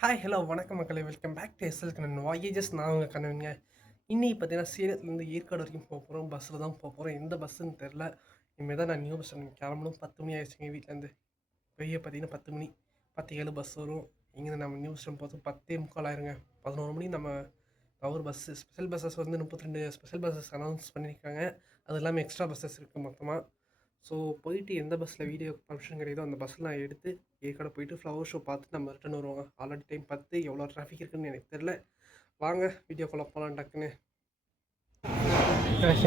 Hi hello வணக்கம் மக்களே, welcome back to SL Kannan voyages. நான் உங்கள் கண்ணனுங்க. இன்னைக்கு பார்த்தீங்கன்னா சேலத்துலேருந்து ஏற்காடு வரைக்கும் போக போகிறோம். பஸ்ஸில் தான் போக போகிறோம். எந்த பஸ்ஸுன்னு தெரில. இனிமேல் தான் நான் நியூ பஸ் ஸ்டாண்ட் கிளம்பணும். 10 மணி ஆயிடுச்சுங்க வீட்டிலேருந்து. வெளியே பார்த்தீங்கன்னா 10 மணி 10:07 பஸ் வரும். இங்கேருந்து நம்ம நியூ பஸ் ஸ்டாண்ட் போகிறது 10:45 ஆயிருங்க. 11 மணி நம்ம ஒரு பஸ்ஸு ஸ்பெஷல் பஸ்ஸஸ் வந்து 32 ஸ்பெஷல் பஸ்ஸஸ் அனௌன்ஸ் பண்ணியிருக்காங்க. அது இல்லாமல் எக்ஸ்ட்ரா பஸ்ஸஸ் இருக்குது மொத்தமாக. ஸோ போயிட்டு எந்த பஸ்ஸில் வீடியோ பர்மிஷன் கிடையாதோ அந்த பஸ்ஸில் நான் எடுத்து ஏற்காடு போயிட்டு ஃப்ளவர் ஷோ பார்த்துட்டு நம்ம ரிட்டன் வருவாங்க. ஆல்ரெடி டைம் 10, எவ்வளோ டிராஃபிக் இருக்குன்னு எனக்கு தெரில. வாங்க வீடியோக்குள்ளே போகலாம் டக்குன்னு.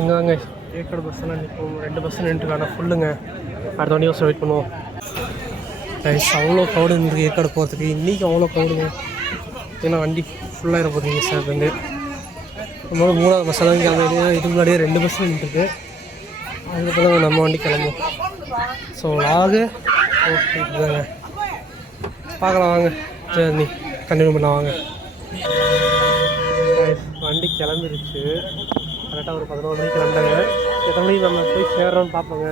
எங்காங்க ஏற்காடு பஸ்ஸெல்லாம் நிற்போம். 2 பஸ்ஸு நின்றுருக்காங்க ஃபுல்லுங்க. அடுத்த வண்டி வருஷம் வெயிட் பண்ணுவோம். அவ்வளோ க்ரௌடு இருக்குது ஏற்காடு போகிறதுக்கு. இன்றைக்கி அவ்வளோ க்ரௌடுங்க. ஏன்னா வண்டி ஃபுல்லாக போகிறீங்க சார் வந்து நம்மளோட 3வது பஸ் தான் கிளம்பி. இதுக்கு முன்னாடியே 2 பஸ்ஸு நின்றுருக்கு. அதுக்கப்புறம் நம்ம வண்டி கிளம்பும். ஸோ லாகு ஓகே இதுதாங்க. பார்க்கலாம் வாங்க, ஜர்னி கண்டினியூ பண்ணலாம் வாங்க. வண்டி கிளம்பிருச்சு. கரெக்டாக ஒரு 11 மணிக்கு கிளம்பிட்டாங்க. எத்தனை மணிக்கு நம்ம போய் சேர்றோன்னு பார்ப்போங்க.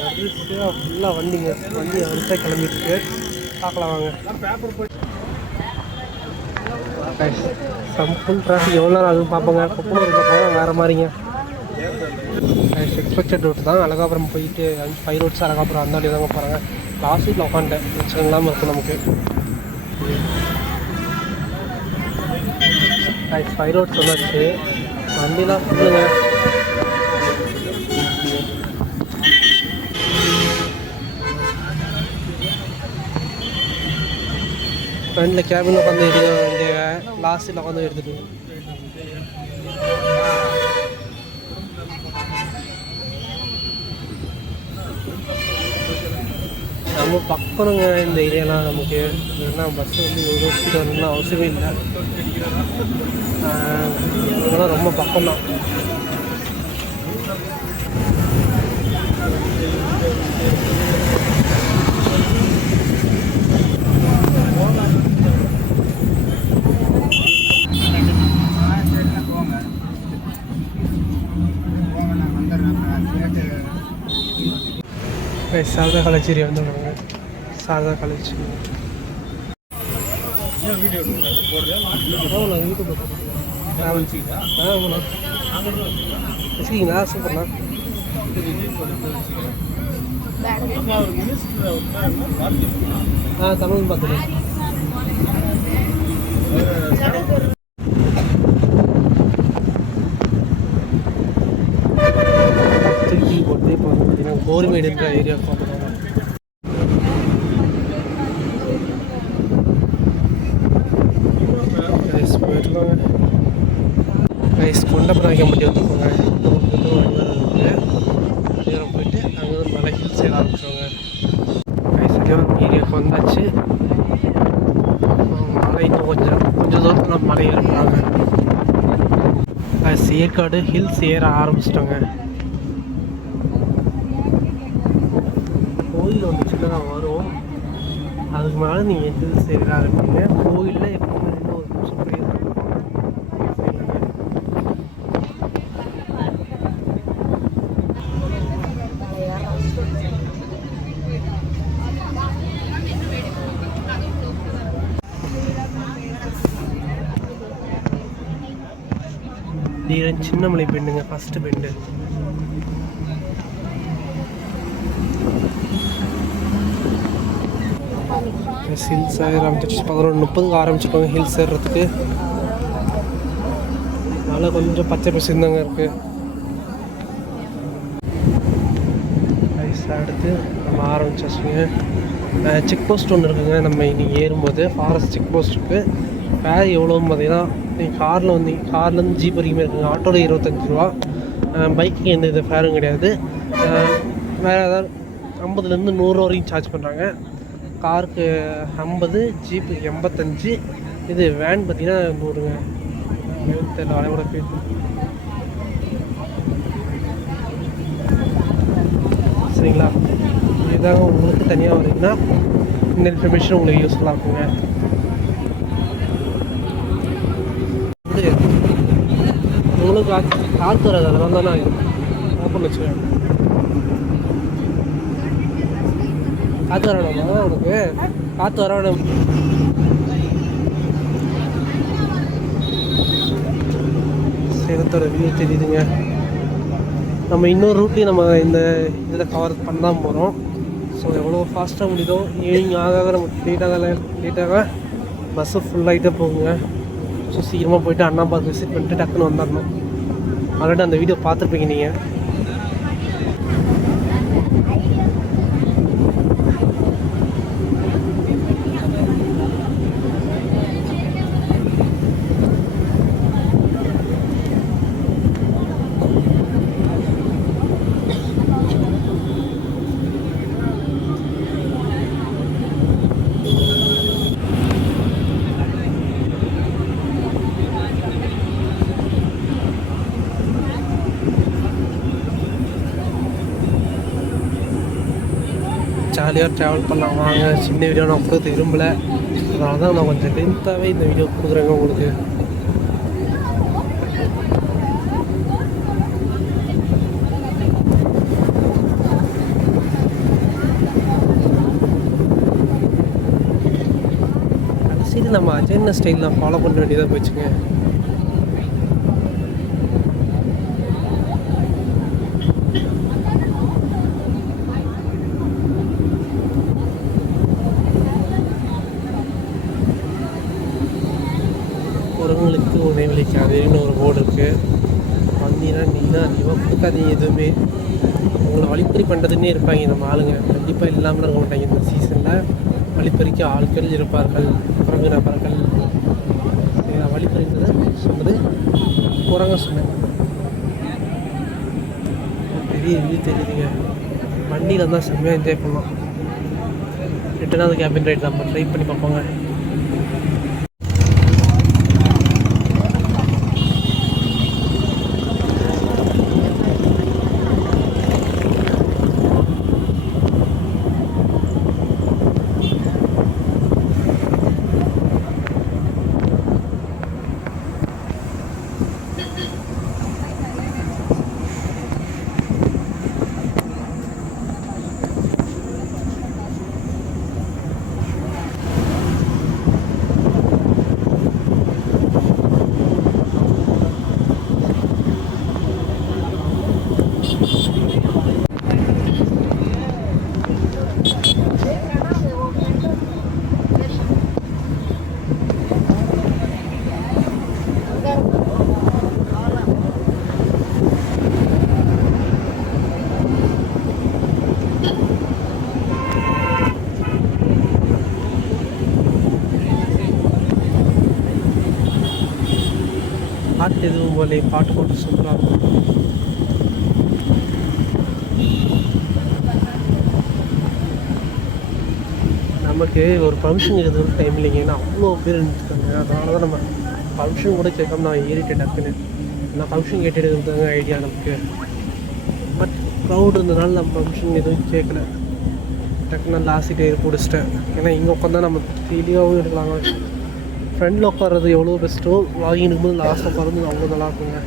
வரிசையாக ஃபுல்லாக வண்டிங்க. வண்டி வரிசையாக கிளம்பிருக்கு. பார்க்கலாம் வாங்க. ஃபுல் டிராஃபிக் எவ்வளோ நேரம் ஆகுதுன்னு பார்ப்போங்க. குப்பனூரில் போனால் வேறு மாதிரிங்க. எக்ஸ்பெக்டட் ரூட் தான். அழகாபுரம் போயிட்டு 5 ரோட்ஸ் அழகாபுரம் அந்த வழியாக தாங்க போகிறாங்க. லாஸ்ட் வீட்டில் உட்காந்துட்டேன், பிரச்சனை இல்லாமல் இருக்கும் நமக்கு. 5 ரோட்ஸ் வந்தாச்சு. வண்டிலாம் ஃபுல்லுங்க. ஃப்ரெண்டில் கேபினில் உட்காந்து எடுக்க வேண்டிய லாஸ்ட்டில் உட்காந்து எடுத்துட்டு நம்ம பக்கணுங்க இந்த ஏரியாலாம் நமக்கு. ஏன்னா பஸ்ஸு வந்து எவ்வளோ ஸ்பீட் வரணும்னா அவசியமே இல்லை. இதெல்லாம் ரொம்ப பக்கம்தான். சாரதா காலேஜ் ஏரியா வந்துடுவாங்க. சாரதா காலேஜ் வச்சுக்கிங்களா? சூப்பர்ண்ணா. தமிழ் பார்த்துட்டு போட்டு இப்போ வந்து பார்த்தீங்கன்னா கோரிமேடுன்ற ஏரியா பார்த்துருவாங்க. கொண்டப்புறம் வைக்க முடியும் வந்துருக்கோங்க. தூரம் போயிட்டு அங்கே வந்து மலை ஹில்ஸ் ஏற ஆரம்பிச்சிருவாங்க. ஏரியாவுக்கு வந்தாச்சு. மலை இன்னும் கொஞ்சம் தூரத்தில் மலை ஏறுறாங்க. ஏற்காடு ஹில்ஸ் ஏற ஆரம்பிச்சிட்டோங்க. கோயில் ஒன்று சின்னதாக வரும். அதுக்கு மேலே நீங்கள் ஹில்ஸ் ஏற ஆரம்பிங்க. கோயிலில் எப்பவுமே இன்னும் ஒரு நிமிஷம் போயிருக்காங்க. Dheeran Chinnamalai பெண்டுங்க, first bend. Hills ஏற ஆரம்பிச்சிருச்சு. 11:30 ஆரம்பிச்சிருப்பாங்க ஹில்ஸ் ஏறுறதுக்கு. அதனால் கொஞ்சம் பச்சை பசுந்தாங்க இருக்குது. அடுத்து நம்ம ஆரம்பிச்சாச்சுங்க. செக் போஸ்ட் ஒன்று இருக்குங்க. நம்ம இன்றைக்கி ஏறும்போது ஃபாரஸ்ட் செக் போஸ்ட் இருக்குது. ஃபேர் எவ்வளோன்னு பார்த்தீங்கன்னா, நீங்கள் காரில் கார்லேருந்து ஜீப் வரைக்குமே இருக்குங்க. ஆட்டோவில் 25 ரூபா. பைக்கு எந்த இது ஃபேரும் கிடையாது. வேறு ஏதாவது 50லேருந்து 100 வரைக்கும் சார்ஜ் பண்ணுறாங்க. காருக்கு 50, ஜீப்புக்கு 85. இது வேன் பார்த்தீங்கன்னா 100ங்க. தெரியல வரைக்கூட போயிட்டு. சரிங்களா? இதுதாங்க உங்களுக்கு தனியாக வரீங்கன்னா இந்த இன்ஃபர்மேஷன் உங்களுக்கு யூஸ்ஃபுல்லாக இருக்குங்க. உங்களுக்கு காற்று வராது, அதெல்லாம் தானே ஓப்பன் வச்சுருவேன். காற்று வரணுமா உனக்கு? காற்று வர வேணும். இடத்தோட வியூ தெரியுதுங்க. நம்ம இன்னொரு ரூட்லேயும் நம்ம இந்த இதில் கவர் பண்ண தான் போகிறோம். ஸோ எவ்வளோ ஃபாஸ்ட்டாக முடியுதோ ஈவினிங் ஆக நமக்கு லேட்டாக பஸ்ஸு ஃபுல்லாகிட்டே போகுங்க. ஸோ சீக்கிரமாக போய்ட்டு அண்ணாபாத் விசிட் பண்ணிட்டு டக்குன்னு வந்துடணும். ஆல்ரெடி அந்த வீடியோ பார்த்துருப்பீங்க நீங்கள். ஜாலியாக ட்ராவல் பண்ணலாம் வாங்க. சின்ன வீடியோ நான் கொடுத்து விரும்பலை, அதனால தான் நான் கொஞ்சம் லென்த்தாகவே இந்த வீடியோ கொடுக்குறேங்க உங்களுக்கு. கடைசியில் நம்ம அஜெண்டா ஸ்டைலில் ஃபாலோ பண்ண வேண்டியதாக போச்சுங்க. குரங்களுக்கு உணவளிக்காதுன்னு ஒரு போர்டு இருக்குது. வந்தீங்கன்னா நீனா அதிகமாக கொடுக்காதீங்க எதுவுமே. உங்களை வழிப்பறி பண்ணுறதுன்னே இருப்பாங்க நம்ம ஆளுங்க. கண்டிப்பாக இல்லாமல் இருக்க மாட்டாங்க. இந்த சீசனில் வழிப்பறிக்க ஆட்கள் இருப்பார்கள், குரங்கு நபர்கள். நான் வழிப்பறிக்கிறது சொன்னது குரங்க சொன்னேன். பெரிய இது தெரியுதுங்க. வண்டியில் தான் செம்மையாக என்ஜாய் பண்ணலாம். ரிட்டனாக கேபின் ரைட் நம்ம ட்ரை பண்ணி பார்ப்போங்க. பாட்டு எதுவும் போலே பாட்டு போட்டு சூப்பராக இருக்கும். நமக்கு ஒரு ஃபங்க்ஷன் எது ஒரு டைம் இல்லைங்கன்னா அவ்வளோ பேர் இருந்துருக்காங்க. அதனால தான் நம்ம ஃபங்க்ஷன் கூட கேட்காம நான் ஏறிட்டேன் டக்குன்னு. நான் ஃபங்க்ஷன் கேட்டுட்டு இருந்தாங்க ஐடியா நமக்கு. பட் க்ரௌட் இருந்ததுனால நம்ம ஃபங்க்ஷன் எதுவும் கேட்கல. டக்குன்னு லாஸ்ட் ஏறி பிடிச்சிட்டேன். ஏன்னா இங்கே உட்காந்தா நம்ம ஃப்ரீலியாகவும் இருக்கலாங்க. ஃப்ரெண்டில் உட்காறது எவ்வளோ பெஸ்ட்டோ வாங்கிட்டு இருக்கும்போது லாஸ்ட் உட்காறது அவ்வளோ நல்லா இருக்குங்க.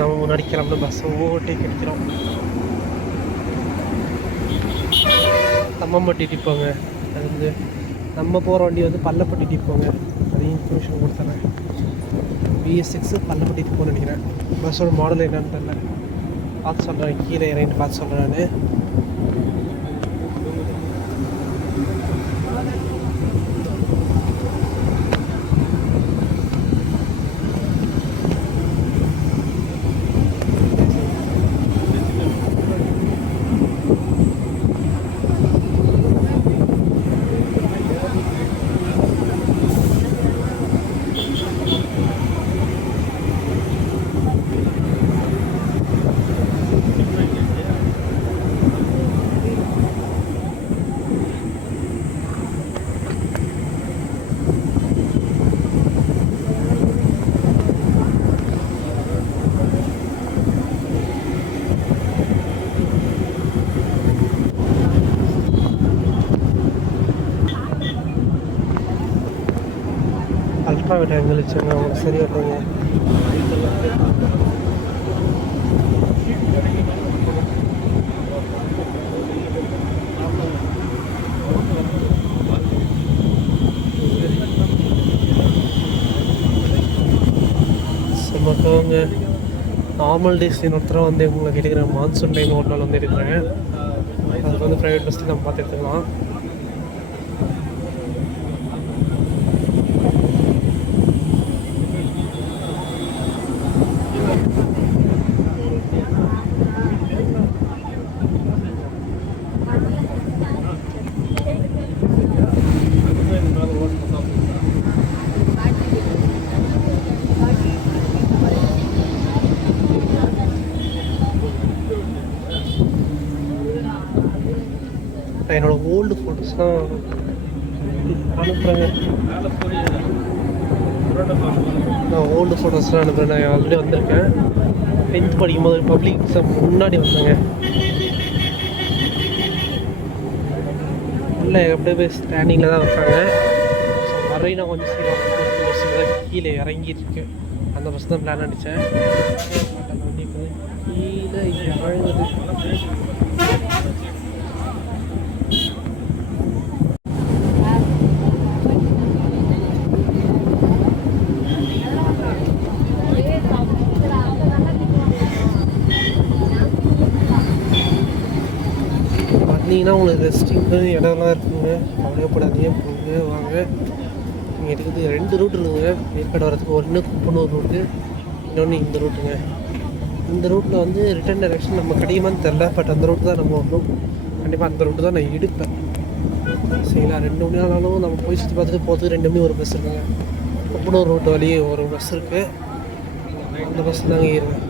நம்ம முன்னாடி கிளம்புற பஸ்ஸை ஓட்டே கிடைக்கிறோம். தம்மம்பட்டி டிப்போங்க. அது வந்து நம்ம போகிற வண்டி வந்து பள்ளப்பட்டி டிப்போங்க. அதையும் இன்ஃபர்மேஷன் கொடுத்துறேன். BS6 பள்ளப்பட்டி டிப்போன்னு நினைக்கிறேன். பஸ்ஸோட மாடல் என்னன்னு தெரியல, பார்த்து சொல்கிறேன். கீழே இறங்கிட்டு பார்த்து சொல்கிறேன் நான். அல்ட்ராவேட் ஆங்கிள் வச்சுங்க, அவங்க சரி வருவாங்க. மக்கவங்க நார்மல் டேஸ்லேயும் ஒருத்தரம் வந்து உங்களுக்கு எடுக்கிறேன், மான்சூன் டைம் ஒரு நாள் வந்து எடுக்கிறேன். அதுக்கு வந்து ப்ரைவேட் பஸ்ஸில் நம்ம பார்த்து எடுத்துக்கலாம். என்னோடய ஓல்டு ஃபோட்டோஸ்லாம் அனுப்புகிறேங்க. நான் ஓல்டு ஃபோட்டோஸ்லாம் அனுப்புகிறேன். நான் ஆல்ரெடி வந்திருக்கேன். 10th படிக்கும்போது பப்ளிக் எக்ஸாம் முன்னாடி வந்தேங்க. இல்லை அப்படியே போய் ஸ்டாண்டிங்கில் தான் வைப்பாங்க. ஸோ வரையினா கொஞ்சம் சீக்கிரம் கீழே இறங்கிட்டு அந்த பஸ் தான் பிளான் அடித்தேன். கீழே இறங்குது. வந்தீங்கன்னா உங்களுக்கு ரெஸ்டிங்கு இடம்லாம் இருக்குங்க, கவலைப்படாதீங்க. போங்க வாங்க. நீங்கள் எடுக்கிறது 2 ரூட் இருக்குங்க ஏற்காடு வரதுக்கு. ஒன்று குப்பனூர் ரூட்டு, இன்னொன்று இந்த ரூட்டுங்க. இந்த ரூட்டில் வந்து ரிட்டர்ன் டைரெக்ஷன் நம்ம கிடைக்குமான்னு தெரில, பட் அந்த ரூட்டு தான் நம்ம வரணும். கண்டிப்பாக அந்த ரூட்டு தான் நான் எடுப்பேன். சரிங்களா? 2 மணி ஆனாலும் நம்ம போய் சுற்றி பார்த்துட்டு போகிறதுக்கு 2 மணி ஒரு பஸ் இருக்குங்க. குப்பனூர் ரூட்டு வழியே ஒரு பஸ் இருக்குது, அந்த பஸ் தாங்க ஏறுவேன்.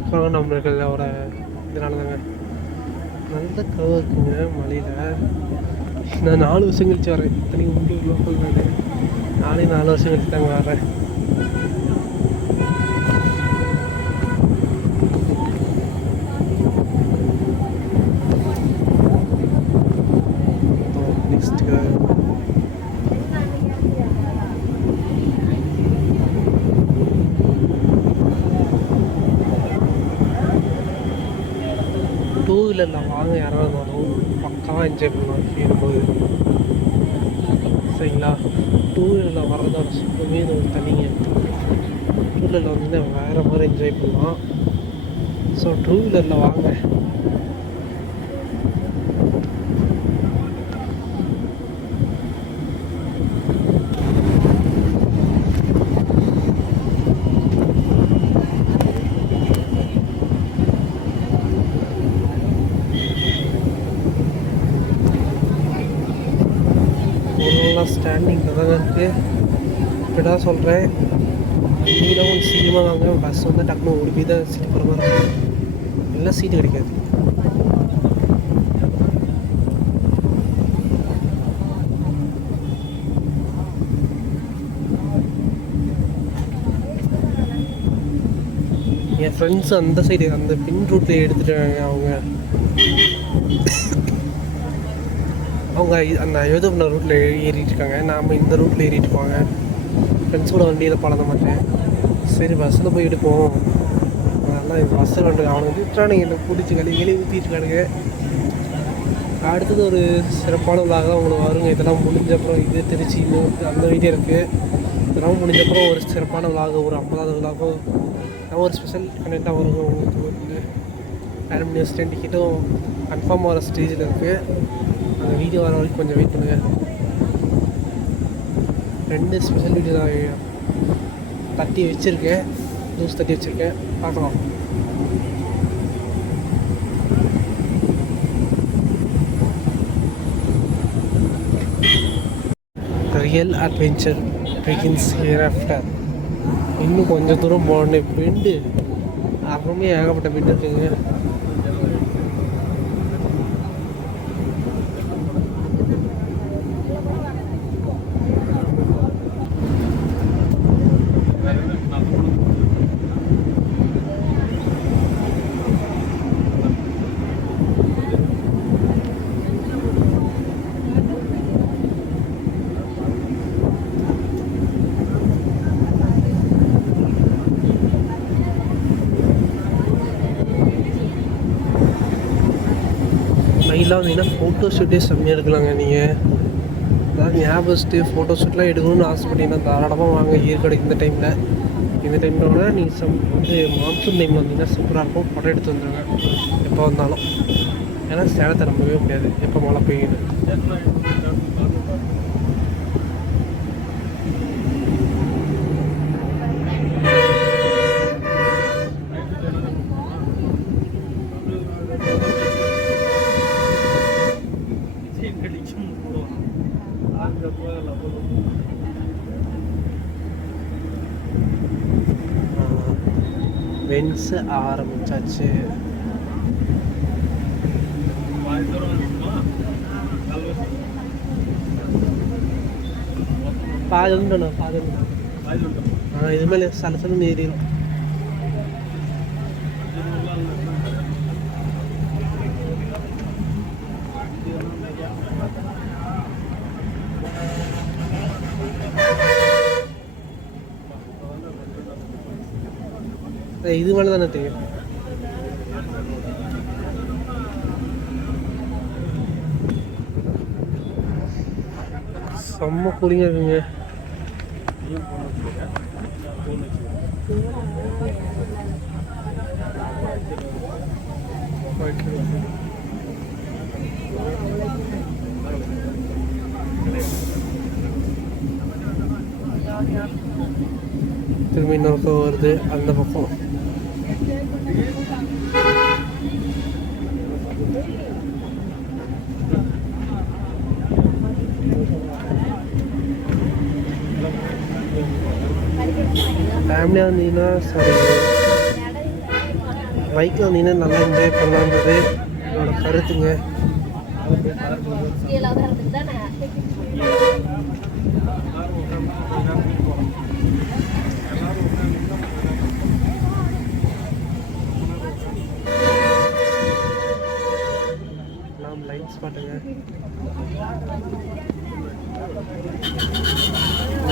இப்போ நம்மளோட இதனால தாங்க நல்ல கவர் இருக்குங்க மலையில். நான் 4 வருஷம் கழிச்சு வரேன். இத்தனைக்கு முன்னாடி லோக்கல் நான் நானே 4 வருஷம் கழிச்சு தாங்க வரேன். நெக்ஸ்ட்டு 2 வீலரில் வாங்க. யாராவது இருந்தாலும் பக்காவாக என்ஜாய் பண்ணலாம் ஏறும்போது. சரிங்களா? 2 வீலரில் வர்றதோட சுத்தமே இது ஒரு தனிங்க. 2 வீலரில் வந்து வேறு மாதிரி என்ஜாய் பண்ணலாம். ஸோ 2 வீலரில் வாங்க. ஸ்டாண்டிங்கில் தாங்க இருக்குது. இப்படிதான் சொல்கிறேன். நீங்களும் கொஞ்சம் சீக்கிரமாக வாங்க. பஸ் வந்து டக்குனு ஓடி போய் தான் சீட் போகிற மாதிரி இருக்கும். எல்லாம் சீட்டு கிடைக்காது. என் ஃப்ரெண்ட்ஸ் அந்த சைடு அந்த பின் ரூட்டில் எடுத்துட்டாங்க. அவங்க அந்த யோதபுரம் ரூட்டில் ஏறிட்டு இருக்காங்க. நாம் இந்த ரூட்டில் ஏறிட்டு போவாங்க. ஃப்ரெண்ட்ஸ் கூட வண்டியில் பழக மாட்டேன். சரி பஸ்ஸில் போய் எடுப்போம். அதெல்லாம் பஸ்ஸில் வந்து அவனுக்கு திட்டுறானுங்க, என்னை பிடிச்சி கழுவி ஊற்றிட்டுருக்கானுங்க. அடுத்தது ஒரு சிறப்பான விழாக தான் உங்களுக்கு வருங்க. இதெல்லாம் முடிஞ்சப்பறம் இது திருச்சி இன்னும் அந்த வீடியோ இருக்குது. இதெல்லாம் முடிஞ்சப்பறம் ஒரு சிறப்பான விழாக ஒரு 50வது விழாகும் ஒரு ஸ்பெஷல் கண்டென்ட்டாக வருங்க. உங்களுக்கு வந்து பேரம் நியூஸ் டிக்கெட்டும் கன்ஃபார்ம் ஆகிற ஸ்டேஜில் இருக்குது. அந்த வீடியோ வர வரைக்கும் கொஞ்சம் வெயிட் பண்ணுங்கள். 2 ஸ்பெஷல் வீடியோ தான் தட்டி வச்சுருக்கேன், நியூஸ் தட்டி வச்சுருக்கேன், பார்க்கலாம். Real adventure begins here after. இன்னும் கொஞ்சம் தூரம் போனேன். பெண்டு அப்புறமே ஏகப்பட்ட பெண்டு இருக்குங்க. சைடெலாம் வந்தீங்கன்னா ஃபோட்டோ ஷூட்டே செம்மையாக எடுக்கலாங்க நீங்கள். அதாவது ஞாபகத்து ஃபோட்டோ ஷூட்லாம் எடுக்கணும்னு ஆசைப்பட்டீங்கன்னா தாராளமாக வாங்க ஏற்காடு இந்த டைமில். இந்த டைமில் விட நீங்கள் வந்து மான்சூன் டைமில் வந்தீங்கன்னா சூப்பராக இருக்கும். படம் எடுத்து வந்துடுங்க எப்போ வந்தாலும். ஏன்னா சேலத்தை நம்பவே முடியாது எப்போ மழை பெய்யுது. வென்ஸ் ஆரம்பிச்சாச்சு. பாதி உண்டண்ணா, பாதி உண்டு. இது மேலே சல சல ஏறிடும். இது மேலே தானே தெரியும். செம்ம கூலிங்காக இருக்குங்க. திரும்பி இன்னொரு பக்கம் வருது அந்த பக்கம். ஃபேமிலியாக வந்தீங்கன்னா சரி, பைக்கில் வந்தீங்கன்னா நல்லா என்ஜாய் பண்ணலான்றது என்னோட கருத்துங்க. நாம் லைட் ஸ்பாட்டுங்க.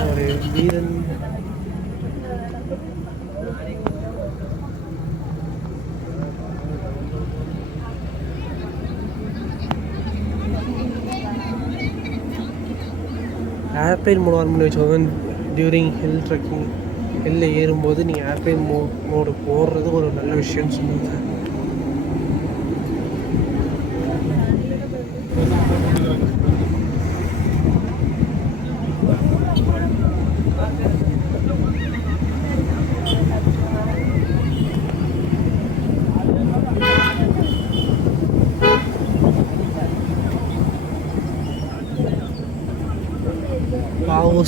ஒரு வீரன் ஏர்ப்ளைன் மோட் ஆன் பண்ணி வச்சுக்கோங்க. டியூரிங் ஹில் ட்ரெக்கிங், ஹில்லில் ஏறும்போது நீங்கள் ஏர்ப்ளைன் மோடு போடுறது ஒரு நல்ல விஷயம்னு சொல்லுவாங்க.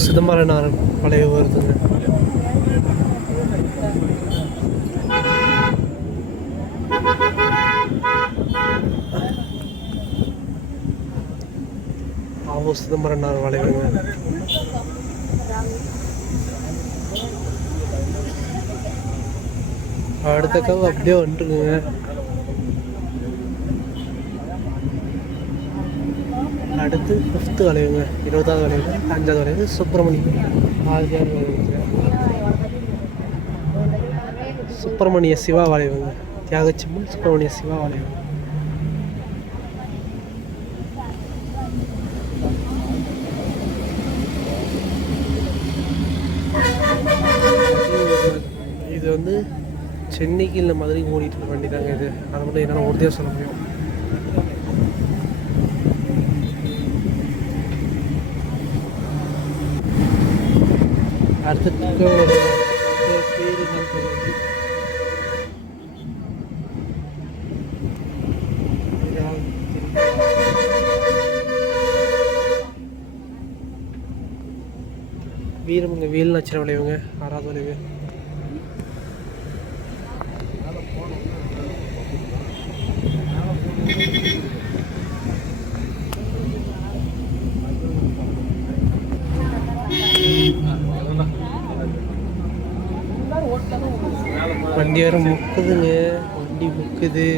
சிதம்பரனார் பழைய வருதுங்க. சிதம்பரனார் வளைவுங்க. அடுத்த கவு அப்படியே வந்துட்டுங்க. அடுத்து 5th வளைவுங்க, 20வது வளைவு, 5வது வளைவு சுப்பிரமணிய சிவா வளைவுங்க. தியாகச்சிம்மன் சுப்பிரமணிய சிவா வளைவு. இது வந்து சென்னைக்கு இல்லை மதுரைக்கு ஓடிட்டு இருக்க வண்டி தாங்க இது. அதை மட்டும் என்னால் உறுதியாக சொல்ல முடியும். அடுத்ததுக்கு ஒரு பேர் என்ன சொல்லுவது, வீரமுங்க வேல் நச்சர வளைவுங்க, 6வது வளைவு. வண்டி வேறு முக்குதுங்க, வண்டி முக்குது.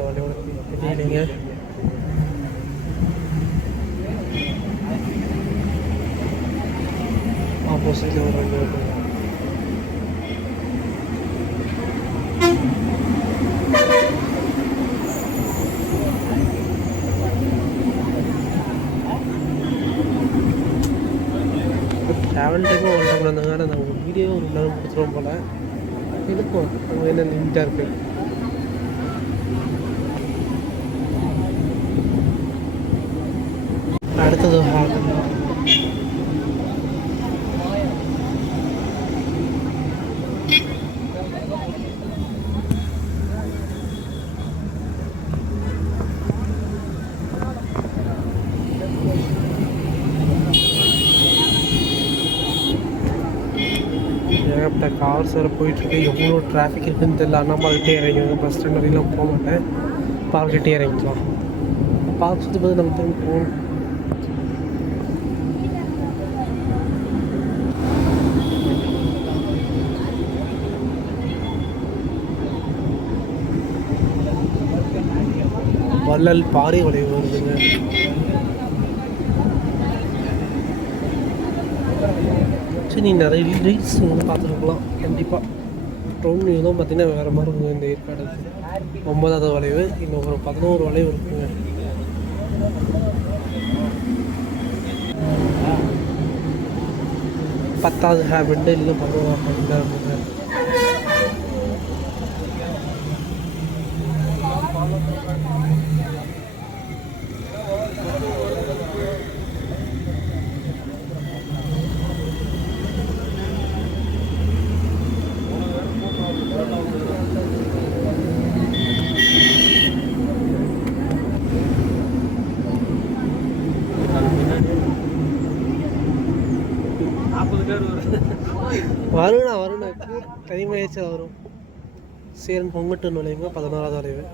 இந்த வழியோட தெரியலைங்க. ஆப்போசிட்டில் ஒரு வண்டி வருது. ட்ராவல் டைமும் 1.5 மணி நேரம் தாங்க. நாங்கள் வீடியோ 1 மணி நேரம் கொடுத்துருவோம் போல். இருக்கும் அங்கே என்ன நீட்டாக இருக்குது. அடுத்தது ஏகப்பட்ட கார்ஸ் வேறு போயிட்டுருக்கு. எவ்வளோ டிராஃபிக் இருக்குதுன்னு தெரியல. அண்ணாமலைகிட்டே இறங்கிங்க. பஸ் ஸ்டாண்ட் வரையிலும் போக மாட்டேன். பார்க்கிட்டே இறங்கிக்கலாம். பார்க் சுற்றி பார்த்து நம்ம திரும்பி போகணும். வள்ளல் பாறை வளைவு வருதுங்க. சரி, நீ நிறைய ரீல்ஸ் வந்து பார்த்துருக்கலாம் கண்டிப்பாக. ட்ரோன் வியூலாம் பார்த்தீங்கன்னா வேறு மாதிரி இருக்குங்க. இந்த ஏற்காடு 9வது வளைவு, இன்னும் ஒரு 11 வளைவு இருக்குங்க. பத்தாவது ஹேபிட்டு இல்லை 11ஆம் ஹேபிட்டாக இருக்குங்க. வருண்ணா டைம் ஆயிடுச்சு. வரும். சேரன் பொங்கட்டு நுழைவுங்க 11வது வளைவு.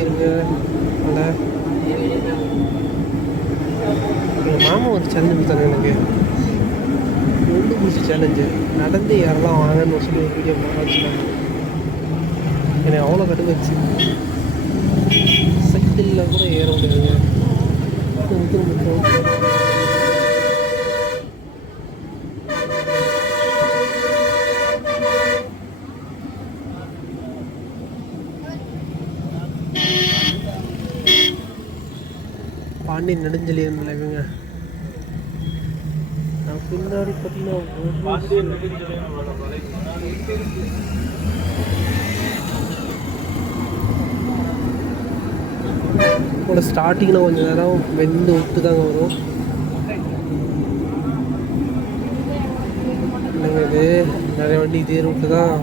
இருங்க. எங்கள் மாமா ஒரு சேலஞ்சு கொடுத்தாங்க எனக்கு. ஒன்று பிடிச்சி சேலஞ்சு நடந்து யாரெல்லாம் வாங்கன்னு சொல்லி ஒரு வீடியோ வச்சுட்டாங்க. எனக்கு அவ்வளோ கடுமைச்சு. சைக்கிளில் கூட ஏற முடியாதுங்க. பாண்டி நெடுஞ்செலி நிலைவுங்க. நான் பின்னாடி பார்த்தீங்கன்னா ஸ்டார்டிங்கில் கொஞ்சம் நேரம் வெந்து விட்டு தாங்க வரும். இல்லைங்க, இது நிறைய வண்டி இதே ரூட்டு தான்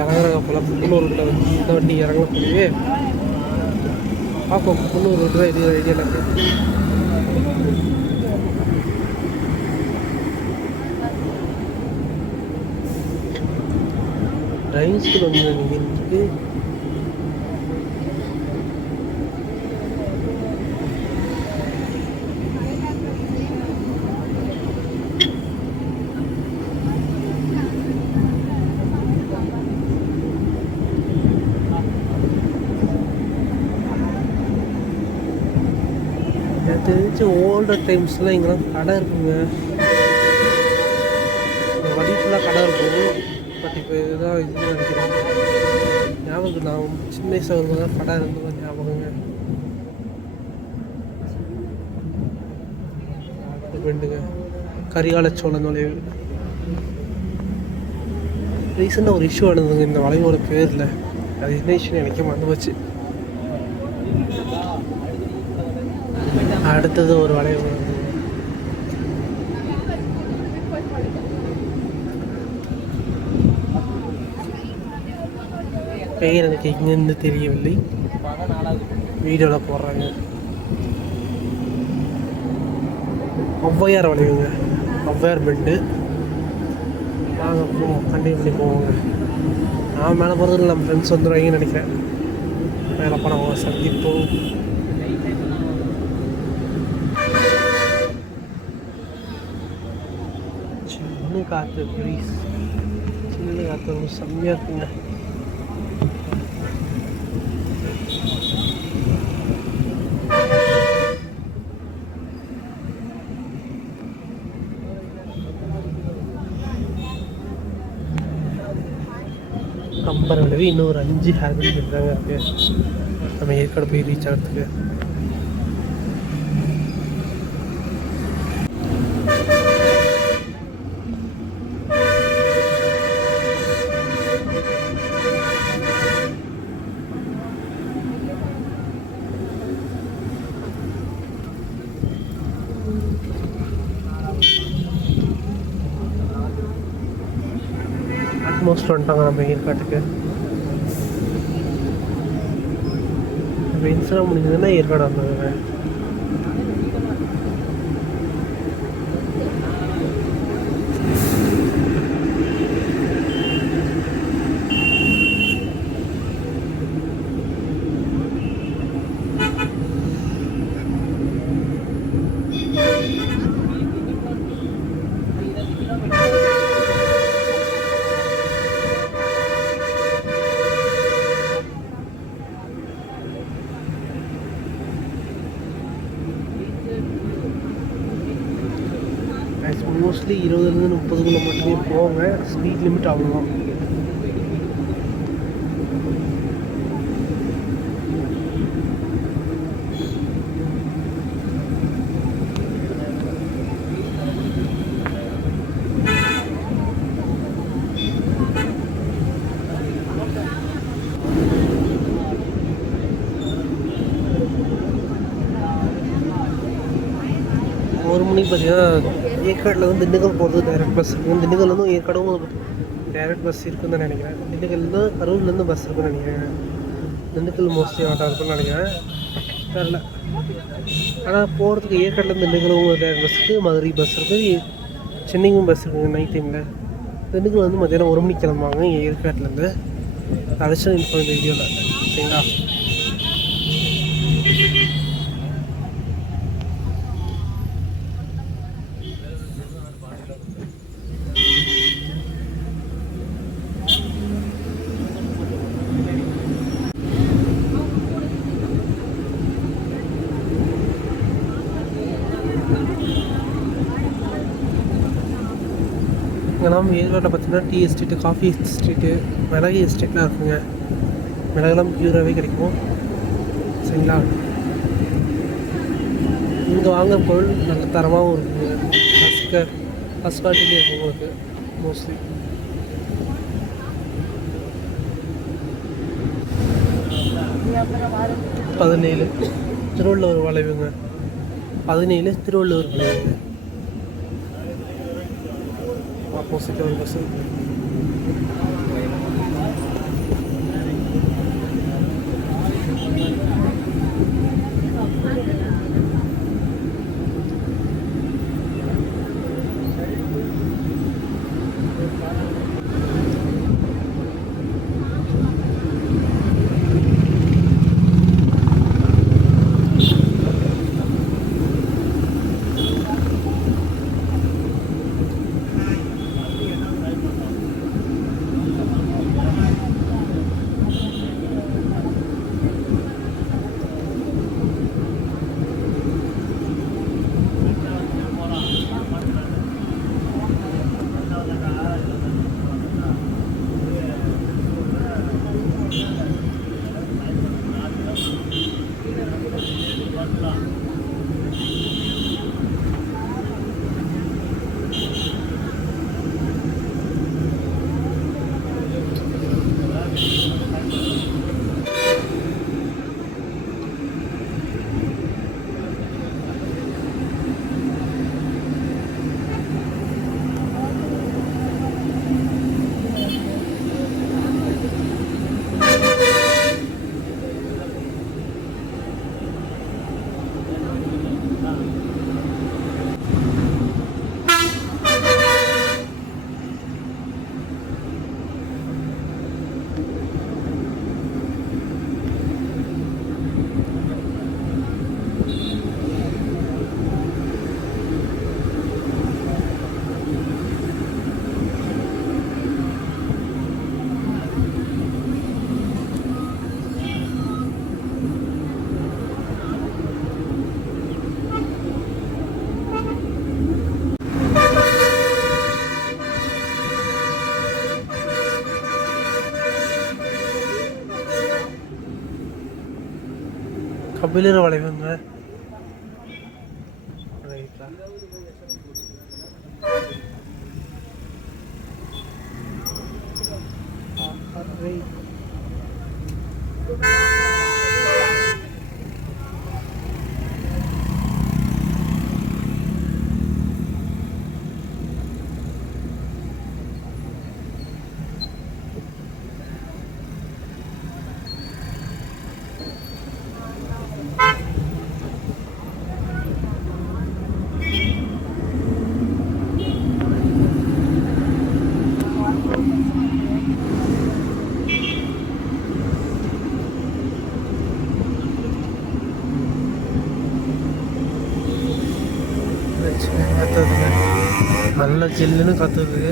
இறங்குறாங்க போல. புண்ணூர் ரூட்டில் வந்து இந்த வண்டி இறங்கல போலவே. பார்ப்போம். புண்ணூர் ரூட்டு தான் இது ஐடியா இருக்குது. டிரைவிங் ஸ்கூல் வந்து நீங்கள் இருக்குது. எனக்கு தெரிஞ்சு ஓல்டர் டைம்ஸ்லாம் இங்கெல்லாம் கடை இருக்குங்க. வழி ஃபுல்லாக கடை இருக்கும். பட் இப்போ இதுதான் இதுன்னு நினைக்கிறேன். ஞாபகம் நான் சின்ன வயசாக இருக்கும்போது தான் கடை இருந்தது ஞாபகங்க. ரெண்டுங்க கரிகாலச்சோழன் வளைவு. ரீசெண்டாக ஒரு இஷ்யூ நடந்ததுங்க இந்த வளைவோட பேரில். அது என்ன இஷ்யூன்னு எனக்கே மறந்து போச்சு. அடுத்தது ஒரு வளைவு. பெயர் எனக்கு எங்கேருந்து தெரியவில்லை. வீடியோவில் போடுறாங்க. ஔவையார் வளைவுங்க. அவ்வையார் பெண்டு. வாங்க போவோம், கண்டினியூ பண்ணி போவோங்க. நான் மேலே போகிறதுல நம்ம ஃப்ரெண்ட்ஸ் வந்துடுவாங்கன்னு நினைக்கிறேன். மேலே போனால் அவங்க சந்திப்போம். சின்ன காற்று ப்ளீஸ், சின்ன காற்று ரொம்ப செம்மையாக இருக்குங்க. கம்பரை விடவே இன்னும் ஒரு 5 ஹேர்பின் தாங்க இருக்குது நம்ம ஏற்காடு போய் ரீச் ஆகிறதுக்கு. ஆல்மோஸ்ட் வந்துட்டாங்க நம்ம ஏற்காட்டுக்கு. இப்போ இன்ஸ்டாகிராம் முடிஞ்சதுன்னா ஏற்காடு வந்தாங்க. மோஸ்ட்லி 20லேருந்து 30 கிலோமீட்டர்லேயே போவாங்க. ஸ்பீட் லிமிட் அவ்வளோதான். ஒரு மணிக்கு பார்த்தீங்கன்னா ஏற்காட்டில் வந்து திண்டுக்கல் போகிறது டைரக்ட் பஸ் இருக்கும். திண்டுக்கல்லேருந்து ஏற்காடும் டைரக்ட் பஸ் இருக்குன்னு தான் நினைக்கிறேன். திண்டுக்கல்லேருந்து கரூர்லேருந்து பஸ் இருக்குன்னு நினைக்கிறேன். திண்டுக்கல் மோஸ்ட்லி ஆட்டோ இருக்குன்னு நினைக்கிறேன், தெரில. ஆனால் போகிறதுக்கு ஏற்காட்டிலேருந்து திண்டுக்கல் டைரக்ட் பஸ்ஸுக்கு மதுரை பஸ் இருக்குது, சென்னைக்கும் பஸ் இருக்குங்க நைட் டைமில். திண்டுக்கல் வந்து மத்தியானம் 1 மணிக்கு கிளம்புவாங்க ஏற்காட்டிலேருந்து. அடிச்சு இப்போ இந்த வீடியோவில் சரிங்களா. இங்கெல்லாம் ஏற்காட்டில் பார்த்தீங்கன்னா டீ எஸ்டேட்டு, காஃபி எஸ்டேட்டு, மிளகு எஸ்டேட்லாம் இருக்குங்க. மிளகுலாம் பியூராகவே கிடைக்கும் சரிங்களா. இங்கே வாங்குற பொருள் நல்ல தரமாகவும் இருக்குங்க. ஃபஸ்ட் குவாலிட்டிலே இருக்கும் உங்களுக்கு மோஸ்ட்லி. பதினேழு திருவள்ளுவர் வளைவுங்க. 17 திருவள்ளுவர் வளைவுங்க. ஆப்போசிட்டில் ஒரு பஸ்ஸு. கபிலர் வளைவுங்க. ரைட்டா கத்துதுங்க, நல்ல ஜில்லுன்னு கத்துது.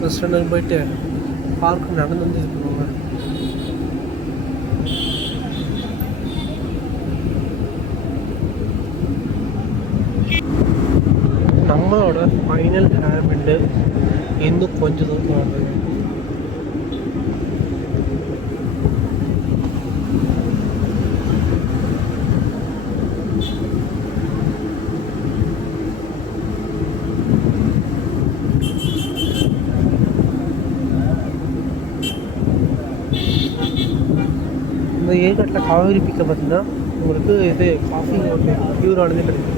பஸ் ஸ்டாண்டுக்கு போயிட்டு பார்க்கு நடந்து வந்து இது பண்ணுவாங்க. நம்மளோட ஃபைனல் ஹேர் பிண்டு இன்னும் கொஞ்சம் தூரம் வந்தது. இந்த ஏர்காட்டில் காவேரி பீக்கில் பார்த்தீங்கன்னா உங்களுக்கு இது காஃபி பியூரானதே கிடைக்கும்.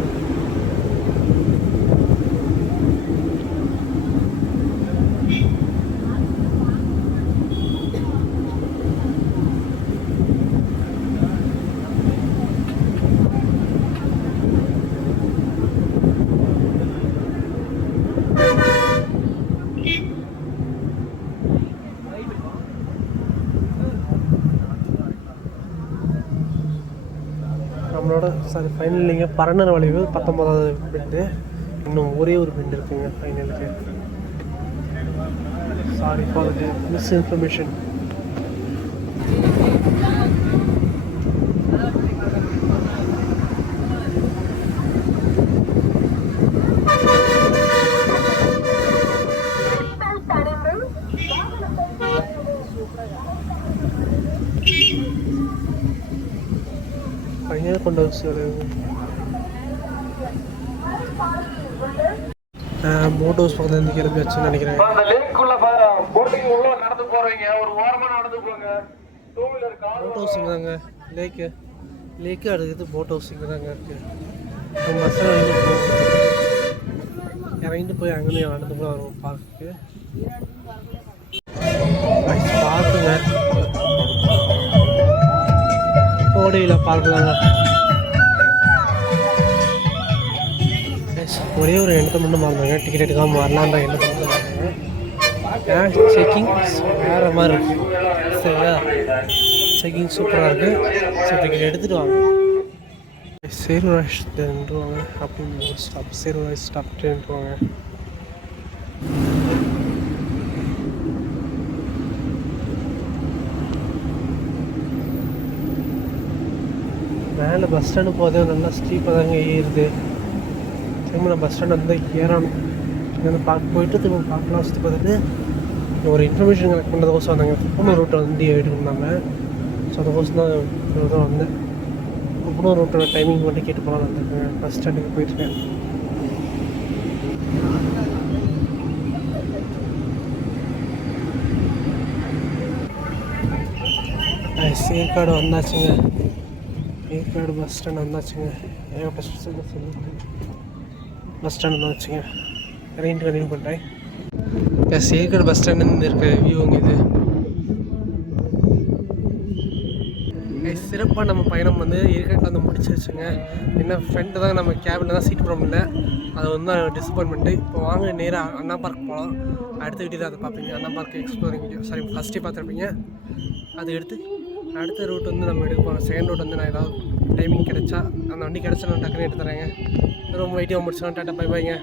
நம்மளோட ஃபைனல் இல்லைங்க, பரண்டர் வளைவு 19வது பிண்டு. இன்னும் ஒரே ஒரு பிண்டு இருக்குங்க ஃபைனலுக்கு. Sorry for the misinformation. Final கொண்டு வச்சு போட் ஹவுஸ் பக்கத்தில் இருந்து கிளம்பி வச்சுன்னு நினைக்கிறேன். போட் ஹவுஸ் இங்கே தாங்க, லேக்கு அடுத்தது போட் ஹவுஸ் இங்கே தாங்க இருக்குது. பஸ்ஸில் இறங்கிட்டு போய் அங்கே நடந்து கூட வரும் பார்க்குக்கு. பார்க்குங்க, கோடையில் பார்க்கு தாங்க. ஒரே ஒரு எண்ணத்தை மட்டும் மறந்தாங்க, டிக்கெட் எடுக்காமல் வரலான்ற எண்ணத்தை மட்டும் மறந்தாங்க. ஏன்னா செக்கிங் வேறு மாதிரி இருக்குது. சரிங்களா, செக்கிங் சூப்பராக இருக்குது. ஸோ டிக்கெட் எடுத்துகிட்டு வாங்க. சேருராஜ் நின்றுவாங்க அப்படின்னு ஒரு ஸ்டாப், சேருராஜ் ஸ்டாப் நின்றுவாங்க. மேலே பஸ் ஸ்டாண்டு போதே நல்லா ஸ்டீப்பாக தாங்க ஏறுது. திரும்ப நான் பஸ் ஸ்டாண்ட் வந்து ஏறணும். இங்கே போயிட்டு திரும்ப பார்க்கலாம், சுற்றி பார்த்துட்டு ஒரு இன்ஃபர்மேஷன் கலெக்ட் பண்ணுறதுக்கோசம் வந்தாங்க. திருப்பூர் ரூட்டை வந்து எடுத்துருந்தாங்க. ஸோ அதுக்கோசம் தான் தான் வந்தேன். திருப்பூர் ரூட்டோட டைமிங் மட்டும் கேட்டு போகலாம் வந்திருக்கேன். பஸ் ஸ்டாண்டுக்கு போயிட்டுருக்கேன். ஏற்காடு வந்தாச்சுங்க, ஏற்காடு பஸ் ஸ்டாண்ட் வந்தாச்சுங்க. பஸ் ஸ்டாண்ட் வந்தாச்சுங்க. கண்டினியூ பண்ணுறேன். ஏற்காடு பஸ் ஸ்டாண்டுன்னு இருக்க வியூங்க இது. சிறப்பாக நம்ம பயணம் வந்து ஏற்காட்டில் வந்து முடிச்சிருச்சுங்க. என்ன ஃப்ரெண்டு தான் நம்ம கேபில் தான் சீட் போட முடியல, அது வந்து டிசப்பாயின்மெண்ட்டு. இப்போ வாங்க நேராக அண்ணா பார்க் போகலாம். அடுத்த வீடியோ தான் அதை பார்ப்பீங்க. அண்ணா பார்க் எக்ஸ்ப்ளோரிங் வீடியோ, சாரி ஃபஸ்ட்டே பார்த்துருப்பீங்க. அது எடுத்து அடுத்த ரூட் வந்து நம்ம எடுக்க போகிறோம். செகண்ட் ரூட் வந்து நான் ஏதாவது டைமிங் கிடச்சா அந்த வண்டி கிடச்சா நான் டக்குன்னு எடுத்து தரேங்க. ரொம்ப வெயிட்டியாக முடிச்சிடலாம். டாட்டா பை பாய்ங்க.